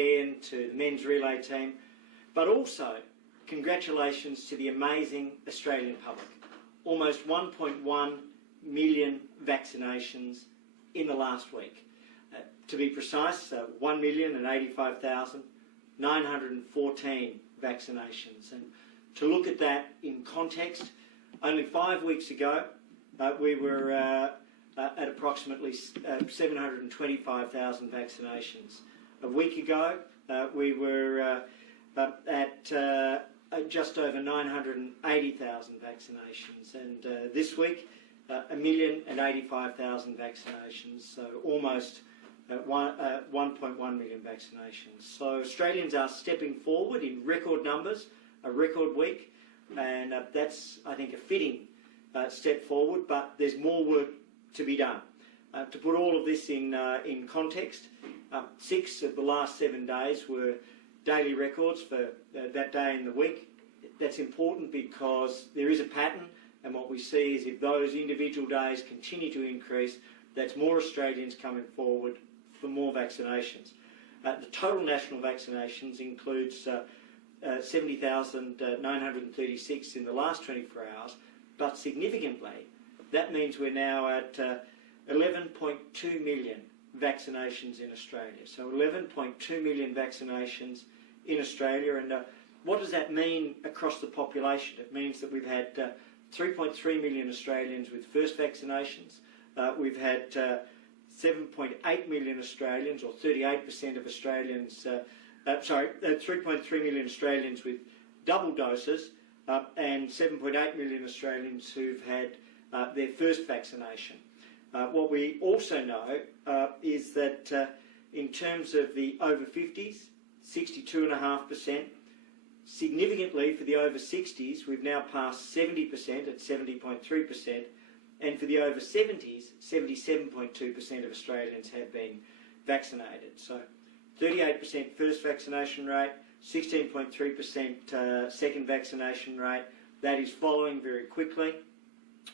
and to the men's relay team, but also congratulations to the amazing Australian public. Almost 1.1 million vaccinations in the last week. To be precise, 1,085,914 vaccinations. And to look at that in context, only 5 weeks ago we were at approximately 725,000 vaccinations. A week ago we were at just over 980,000 vaccinations, and this week 1,085,000 vaccinations, so almost 1.1 million vaccinations. So Australians are stepping forward in record numbers, a record week, and that's, I think, a fitting step forward, but there's more work to be done. To put all of this in context, 6 of the last 7 days were daily records for that day in the week. That's important because there is a pattern, and what we see is if those individual days continue to increase, that's more Australians coming forward for more vaccinations. The total national vaccinations includes 70,936 in the last 24 hours, but significantly that means we're now at 11.2 million vaccinations in Australia. So 11.2 million vaccinations in Australia, and what does that mean across the population? It means that we've had 3.3 million Australians with first vaccinations. We've had 7.8 million Australians, or 38% of Australians, 3.3 million Australians with double doses, and 7.8 million Australians who've had their first vaccination. What we also know is that in terms of the over 50s, 62.5%. Significantly for the over 60s, we've now passed 70% at 70.3%, and for the over 70s, 77.2% of Australians have been vaccinated. So 38% first vaccination rate, 16.3% second vaccination rate. That is following very quickly.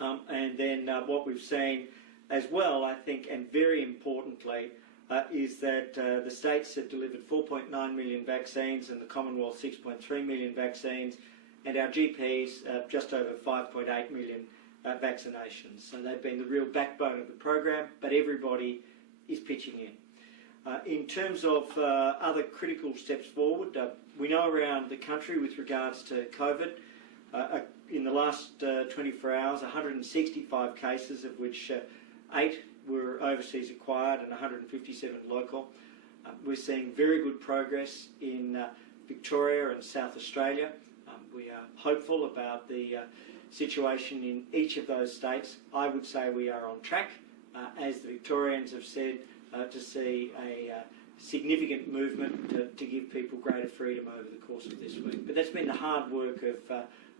And then what we've seen as well, I think, and very importantly, is that the states have delivered 4.9 million vaccines and the Commonwealth 6.3 million vaccines, and our GPs just over 5.8 million vaccinations. So they've been the real backbone of the program, but everybody is pitching in. In terms of other critical steps forward, we know around the country with regards to COVID, in the last 24 hours, 165 cases, of which 8 were overseas acquired and 157 local. We're seeing very good progress in Victoria and South Australia. We are hopeful about the situation in each of those states. I would say we are on track, as the Victorians have said, to see a significant movement to give people greater freedom over the course of this week. But that's been the hard work of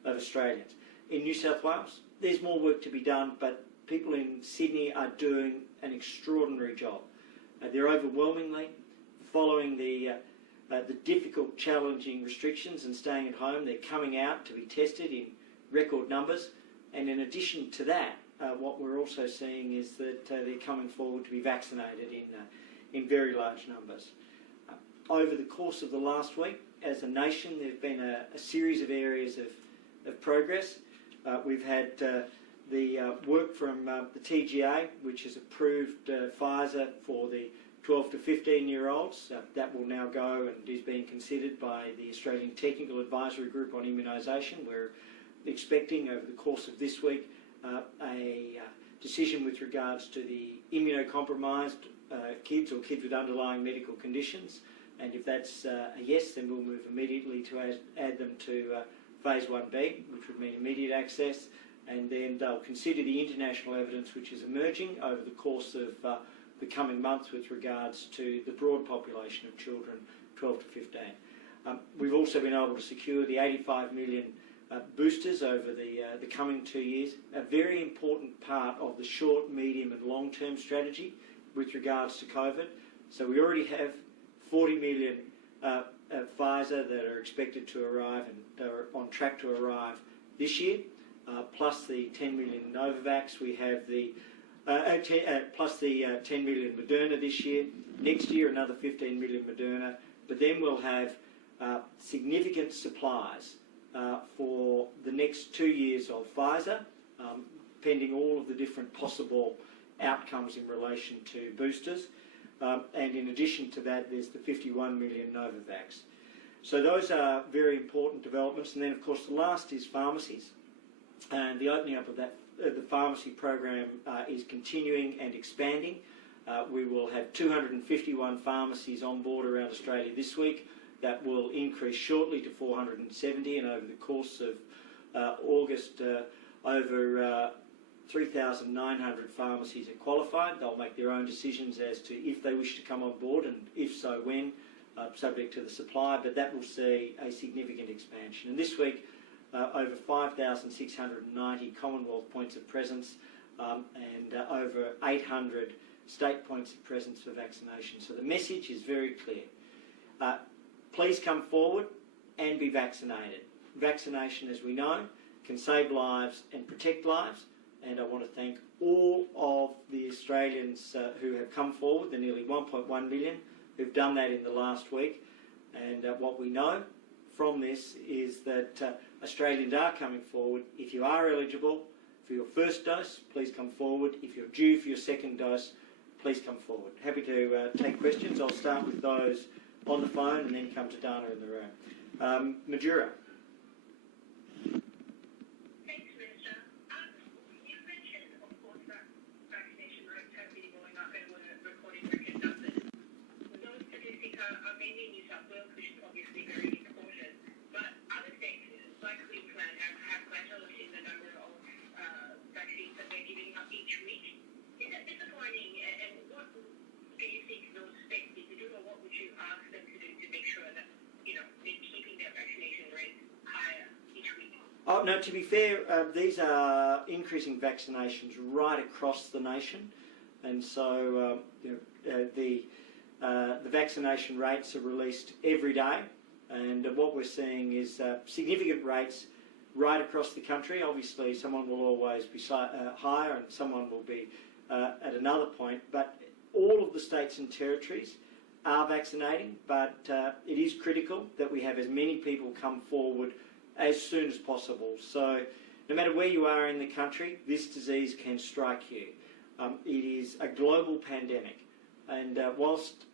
Australians. In New South Wales, there's more work to be done, but people in Sydney are doing an extraordinary job. They're overwhelmingly following the difficult, challenging restrictions and staying at home. They're coming out to be tested in record numbers, and in addition to that, what we're also seeing is that they're coming forward to be vaccinated in very large numbers. Over the course of the last week, as a nation, there have been a series of areas of progress. We've had the work from the TGA, which has approved Pfizer for the 12 to 15-year-olds. That will now go and is being considered by the Australian Technical Advisory Group on Immunisation. We're expecting over the course of this week a decision with regards to the immunocompromised kids or kids with underlying medical conditions. And if that's a yes, then we'll move immediately to add them to Phase 1B, which would mean immediate access. And then they'll consider the international evidence which is emerging over the course of the coming months with regards to the broad population of children 12 to 15. We've also been able to secure the 85 million boosters over the coming 2 years, a very important part of the short, medium and long-term strategy with regards to COVID. So we already have 40 million Pfizer that are expected to arrive and are on track to arrive this year. Plus the 10 million Novavax, we have the plus the 10 million Moderna this year. Next year, another 15 million Moderna, but then we'll have significant supplies for the next 2 years of Pfizer, pending all of the different possible outcomes in relation to boosters. And in addition to that, there's the 51 million Novavax. So those are very important developments. And then, of course, the last is pharmacies. And the opening up of that, the pharmacy program is continuing and expanding. We will have 251 pharmacies on board around Australia this week. That will increase shortly to 470, and over the course of August, over 3,900 pharmacies are qualified. They'll make their own decisions as to if they wish to come on board, and if so, when, subject to the supply, but that will see a significant expansion. And this week, over 5,690 Commonwealth points of presence and over 800 state points of presence for vaccination. So the message is very clear. Please come forward and be vaccinated. Vaccination, as we know, can save lives and protect lives. And I want to thank all of the Australians who have come forward, the nearly 1.1 million who've done that in the last week. And what we know from this is that Australians are coming forward. If you are eligible for your first dose, please come forward. If you're due for your second dose, please come forward. Happy to take questions. I'll start with those on the phone and then come to Dana in the room. Majura. Thanks, Minister. You mentioned, of course, that vaccination rates have been going up and we're recording record numbers. Those statistics are mainly in New South Wales, which is obviously very important. But other states, like Queensland, have plateaued in the number of vaccines that they're giving up each week. Is that disappointing? And what do you think those states need to do, or what would you ask them to do to make sure that, they're keeping their vaccination rates higher each week? Oh, no, to be fair, these are increasing vaccinations right across the nation. And so, the vaccination rates are released every day. And what we're seeing is significant rates right across the country. Obviously, someone will always be higher and someone will be at another point. But all of the states and territories are vaccinating, but it is critical that we have as many people come forward as soon as possible. So no matter where you are in the country, this disease can strike you. It is a global pandemic, and whilst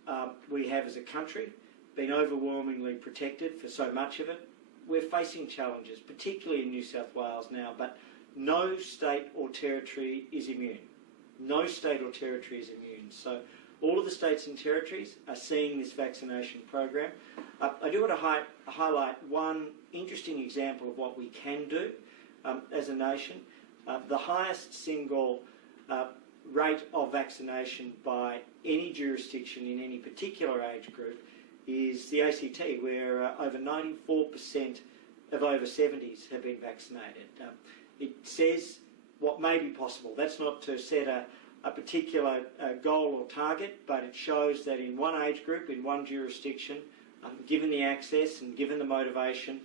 we have as a country been overwhelmingly protected for so much of it, we're facing challenges, particularly in New South Wales now, but no state or territory is immune. No state or territory is immune. So all of the states and territories are seeing this vaccination program. I do want to highlight one interesting example of what we can do as a nation. The highest single rate of vaccination by any jurisdiction in any particular age group is the ACT, where over 94% of over 70s have been vaccinated. It says what may be possible. That's not to set a particular goal or target, but it shows that in one age group, in one jurisdiction, given the access and given the motivation,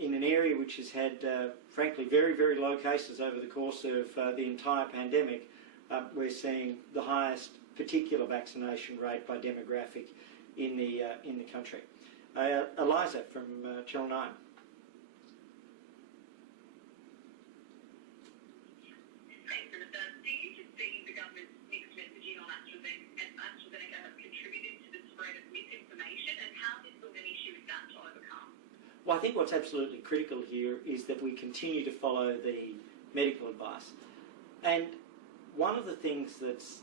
in an area which has had, frankly, very, very low cases over the course of the entire pandemic, we're seeing the highest particular vaccination rate by demographic in the country. Eliza from Channel 9. Thanks, Minister. Do you just see the government's mixed messaging on AstraZeneca has contributed to the spread of misinformation, and how difficult an issue is that to overcome? Well, I think what's absolutely critical here is that we continue to follow the medical advice. And one of the things that's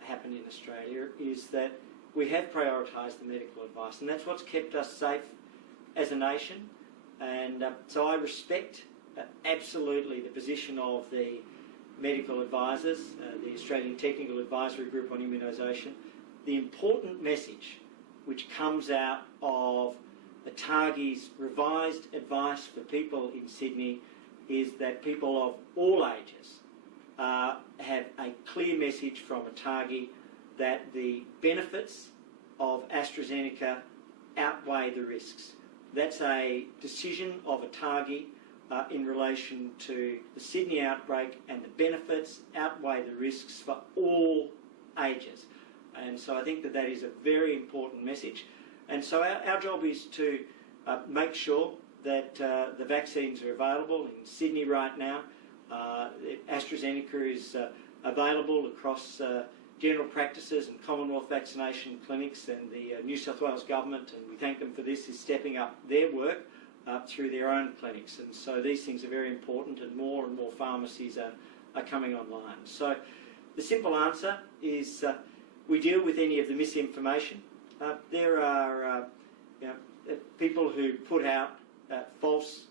happened in Australia is that we have prioritised the medical advice, and that's what's kept us safe as a nation. And so I respect absolutely the position of the medical advisors, the Australian Technical Advisory Group on Immunisation. The important message which comes out of ATAGI's revised advice for people in Sydney is that people of all ages have a clear message from ATAGI that the benefits of AstraZeneca outweigh the risks. That's a decision of ATAGI in relation to the Sydney outbreak, and the benefits outweigh the risks for all ages. And so I think that is a very important message. And so our job is to make sure that the vaccines are available in Sydney right now. AstraZeneca is available across general practices and Commonwealth vaccination clinics, and the New South Wales government, and we thank them for this, is stepping up their work through their own clinics. And so these things are very important, and more pharmacies are coming online. So the simple answer is we deal with any of the misinformation. There are people who put out false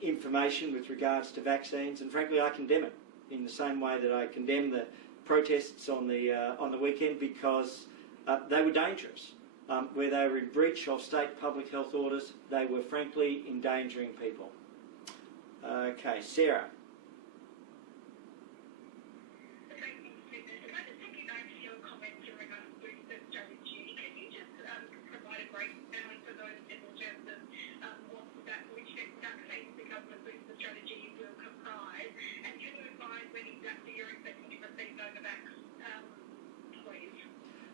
information with regards to vaccines, and frankly I condemn it in the same way that I condemn the protests on the weekend, because they were dangerous. Where they were in breach of state public health orders, they were frankly endangering people. Okay, Sarah.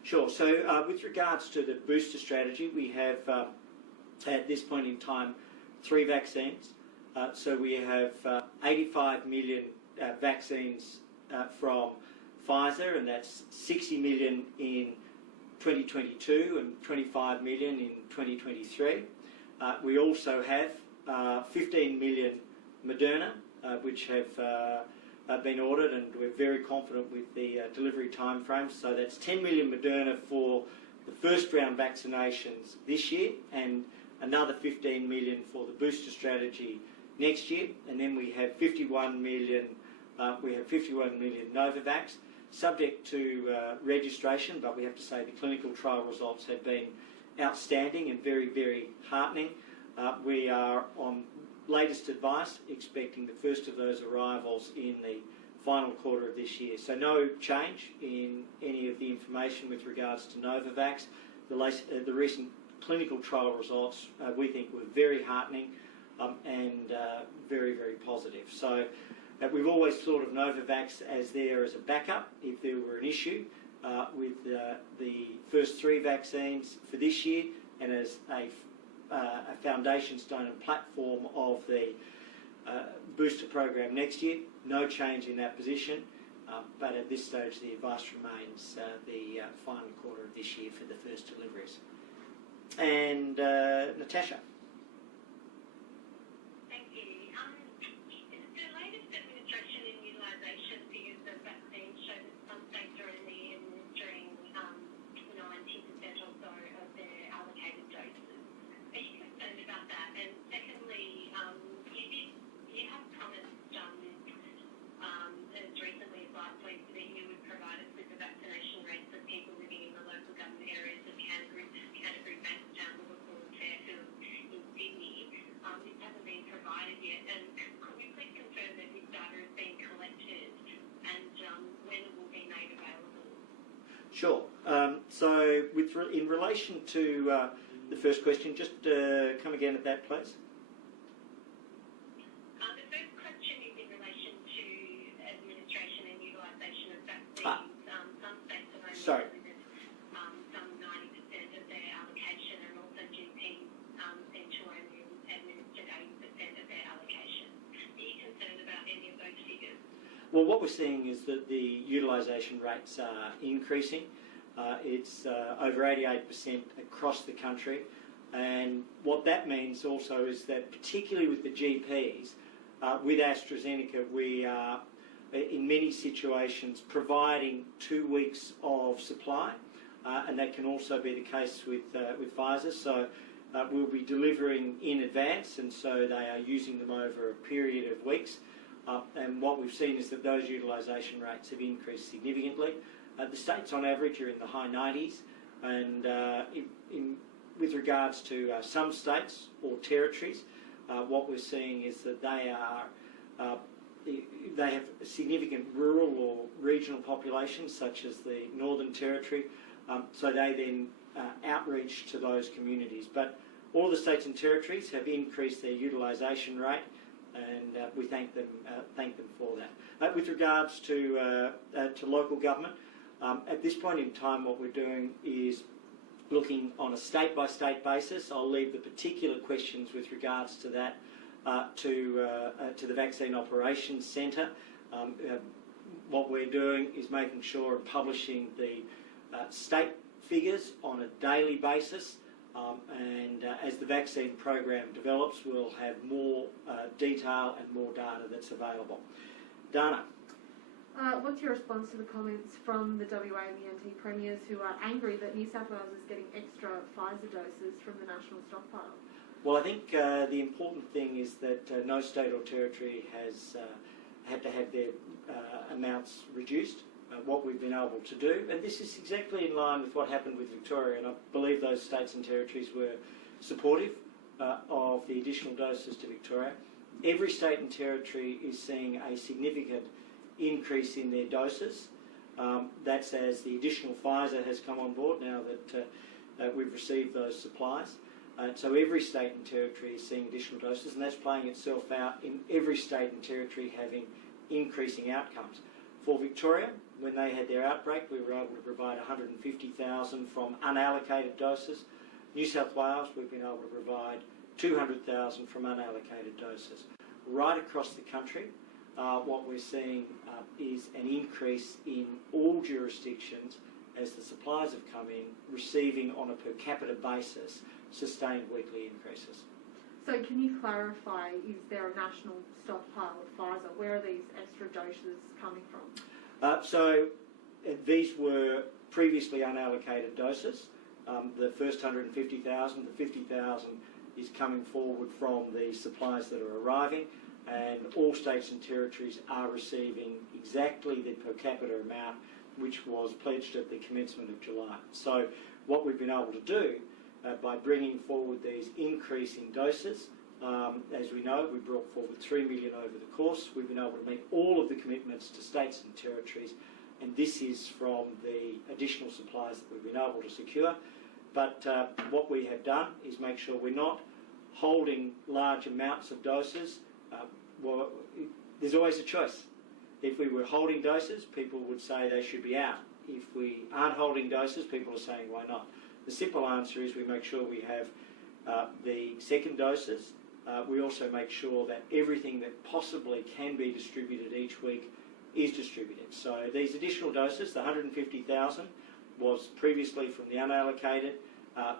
Sure. So with regards to the booster strategy, we have at this point in time 3 vaccines. So we have 85 million vaccines from Pfizer, and that's 60 million in 2022 and 25 million in 2023. We also have 15 million Moderna, which have been ordered, and we're very confident with the delivery timeframes. So that's 10 million Moderna for the first round vaccinations this year, and another 15 million for the booster strategy next year. And then we have 51 million. We have 51 million Novavax, subject to registration. But we have to say the clinical trial results have been outstanding and very, very heartening. We are on latest advice expecting the first of those arrivals in the final quarter of this year. So no change in any of the information with regards to Novavax. The recent clinical trial results we think were very heartening and very, very positive. So we've always thought of Novavax as there as a backup if there were an issue with the first 3 vaccines for this year, and as a foundation stone and platform of the booster program next year. No change in that position, but at this stage the advice remains the final quarter of this year for the first deliveries. And Natasha. Thank you. The latest administration and utilisation figures of vaccines show that some states are only administering 90% or so of their allocated doses. Are you concerned about that? And secondly, you have promised as recently as last week that you would provide us with the vaccination rates of people living in the local government areas of Canterbury, Bankstown, Liverpool and Fairfield in Sydney. This hasn't been provided yet. And could we please confirm that this data is being collected and when it will be made available? Sure. So in relation to the first question, just come again at that, please. The first question is in relation to administration and utilisation of vaccines. Some states have only delivered some 90% of their allocation, and also GPs seem to only administer 80% of their allocation. Are you concerned about any of those figures? Well, what we're seeing is that the utilisation rates are increasing. It's over 88% across the country, and what that means also is that particularly with the GPs, with AstraZeneca, we are in many situations providing 2 weeks of supply, and that can also be the case with Pfizer. So we'll be delivering in advance, and so they are using them over a period of weeks. And what we've seen is that those utilisation rates have increased significantly. The states on average are in the high 90s, and with regards to some states or territories, what we're seeing is that they have significant rural or regional populations, such as the Northern Territory, so they then outreach to those communities. But all the states and territories have increased their utilisation rate, and we thank them for that. With regards to local government, at this point in time, what we're doing is looking on a state-by-state basis. I'll leave the particular questions with regards to that to the Vaccine Operations Centre. What we're doing is making sure and publishing the state figures on a daily basis, and as the vaccine program develops, we'll have more detail and more data that's available. Dana. What's your response to the comments from the WA and the NT premiers who are angry that New South Wales is getting extra Pfizer doses from the national stockpile? Well, I think the important thing is that no state or territory has had to have their amounts reduced. What we've been able to do, and this is exactly in line with what happened with Victoria, and I believe those states and territories were supportive of the additional doses to Victoria. Every state and territory is seeing a significant increase in their doses. That's as the additional Pfizer has come on board now that we've received those supplies. So every state and territory is seeing additional doses, and that's playing itself out in every state and territory having increasing outcomes. For Victoria, when they had their outbreak, we were able to provide 150,000 from unallocated doses. New South Wales, we've been able to provide 200,000 from unallocated doses. Right across the country, what we're seeing is an increase in all jurisdictions as the supplies have come in, receiving on a per capita basis sustained weekly increases. So can you clarify, is there a national stockpile of Pfizer? Where are these extra doses coming from? So these were previously unallocated doses. The first 150,000, the 50,000 is coming forward from the supplies that are arriving, and all states and territories are receiving exactly the per capita amount which was pledged at the commencement of July. So what we've been able to do by bringing forward these increasing doses, as we know, we brought forward 3 million over the course. We've been able to meet all of the commitments to states and territories, and this is from the additional supplies that we've been able to secure. But what we have done is make sure we're not holding large amounts of doses. Well, there's always a choice. If we were holding doses, people would say they should be out. If we aren't holding doses, people are saying why not. The simple answer is we make sure we have the second doses. We also make sure that everything that possibly can be distributed each week is distributed. So these additional doses, the 150,000, was previously from the unallocated.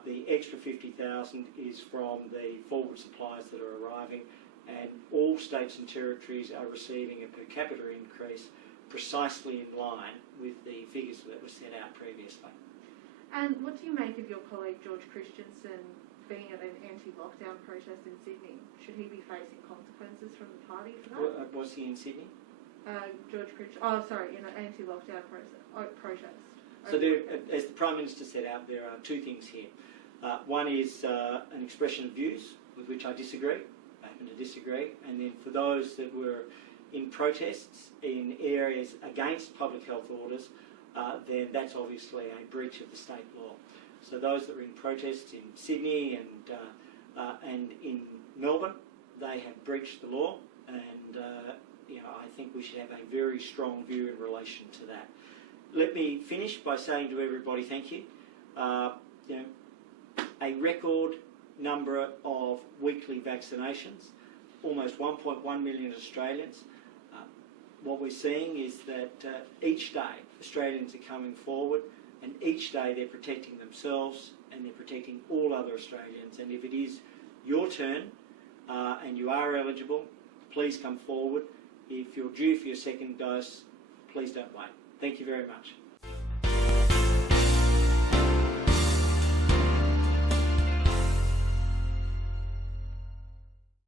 The extra 50,000 is from the forward supplies that are arriving, and all states and territories are receiving a per capita increase precisely in line with the figures that were set out previously. And what do you make of your colleague George Christensen being at an anti-lockdown protest in Sydney? Should he be facing consequences from the party for that? Was he in Sydney? George Christensen, in an anti-lockdown protest. So there, as the Prime Minister set out, there are two things here. One is an expression of views with which I disagree. I happen to disagree. And then for those that were in protests in areas against public health orders, then that's obviously a breach of the state law. So those that are in protests in Sydney and in Melbourne, they have breached the law, and I think we should have a very strong view in relation to that. Let me finish by saying to everybody, thank you. A record number of weekly vaccinations, almost 1.1 million Australians. What we're seeing is that each day Australians are coming forward, and each day they're protecting themselves and they're protecting all other Australians. And if it is your turn and you are eligible, please come forward. If you're due for your second dose, please don't wait. Thank you very much.